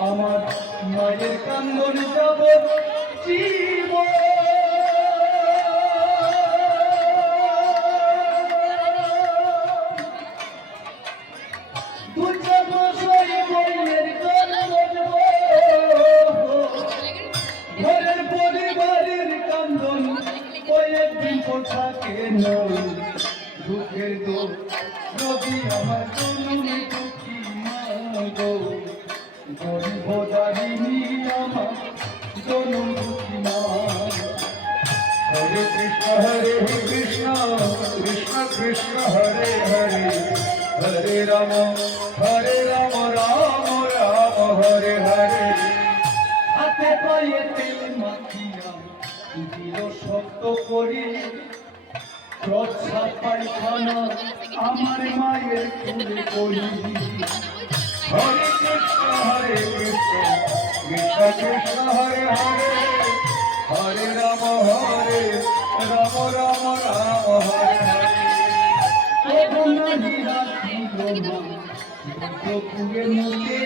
আমার মায়ের কান্দন যাব জীবন ঘরের পরিবারের কান্দন কয়েকদিন থাকে নয় দুঃখের তো রবি আমার জননী দুঃখী মা গো গর্ভধারিণী আমার জনম দুঃখী মা হরে কৃষ্ণ কৃষ্ণ কৃষ্ণ হরে হরে হরে রাম রাম রাম হরে হরে হাতে পায়ে তেল মাখিয়া দিল শক্ত করি প্রচ্ছদ পায়খানা আমার মায়ের ফুলে করি হরে কৃষ্ণ কৃষ্ণ কৃষ্ণ হরে হরে হরে রাম রাম রাম হরে হরে মুখে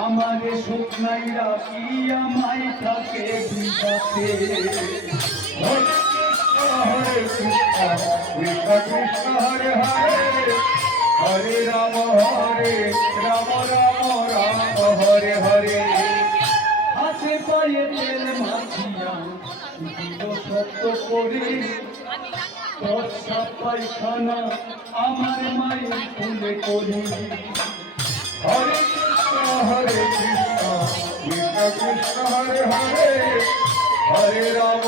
আমাদের শুকনাই রাখি আমায় থাকে বিদাতে হরে কৃষ্ণ কৃষ্ণ হরে হরে হরে রাম রাম হরে হরে হাতে পায়ে তেল মাখিয়া দিল সত্য করে প্রচ্ছদ পায়খানা আমার মায়ের ফুলে করি হরে কৃষ্ণ কৃষ্ণ হরে হরে হরে রাম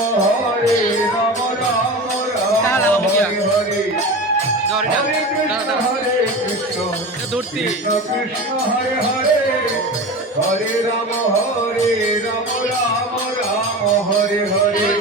রাম হরে হরে হরে কৃষ্ণ কৃষ্ণ হরে হরে হরে রাম রাম হরে হরে